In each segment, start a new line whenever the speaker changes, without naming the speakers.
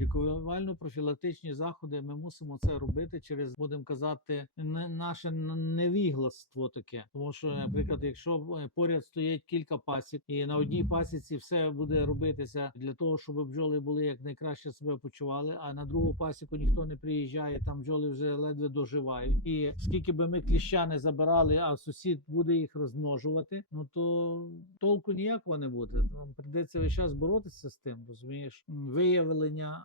Лікувально-профілактичні заходи ми мусимо це робити через, будемо казати, наше невігластво таке. Тому що, наприклад, якщо е, поряд стоять кілька пасік, і на одній пасіці все буде робитися для того, щоб бджоли були як найкраще себе почували, а на другу пасіку ніхто не приїжджає, там бджоли вже ледве доживають. І скільки би ми кліща не забирали, а сусід буде їх розмножувати, ну то толку ніякого не буде. Нам прийдеться весь час боротися з тим, розумієш, виявлення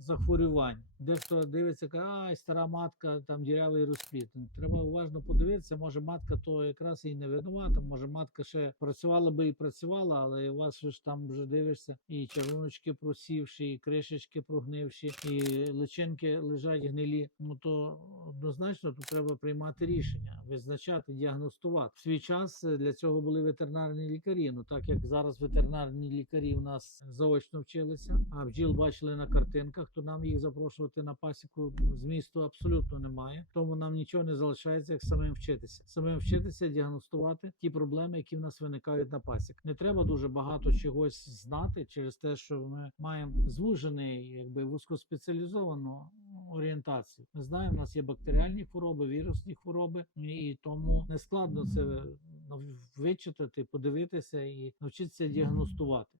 захворювань. Дехто дивиться, каже, ай, стара матка, там дірявий розплід. Ну, Треба уважно подивитися. Може, матка то якраз і не винувата. Може, матка ще працювала би і працювала, але у вас ж там вже дивишся, і червоночки просівші, і кришечки прогнивші, і личинки лежать гнилі. Ну то однозначно тут треба приймати рішення, визначати, діагностувати. В свій час е, для цього були ветеринарні лікарі. Ну так як зараз ветеринарні лікарі у нас заочно вчилися, а бджіл бачили на картинках, то нам їх запрошувати на пасіку змісту абсолютно немає. Тому нам нічого не залишається, як самим вчитися. Самим вчитися діагностувати ті проблеми, які в нас виникають на пасік. Не треба дуже багато чогось знати через те, що ми маємо звужений, якби вузькоспеціалізовану орієнтацію. Ми знаємо, у нас є бактеріальні хвороби, вірусні хвороби, і тому не складно це вичитати, подивитися і навчитися діагностувати.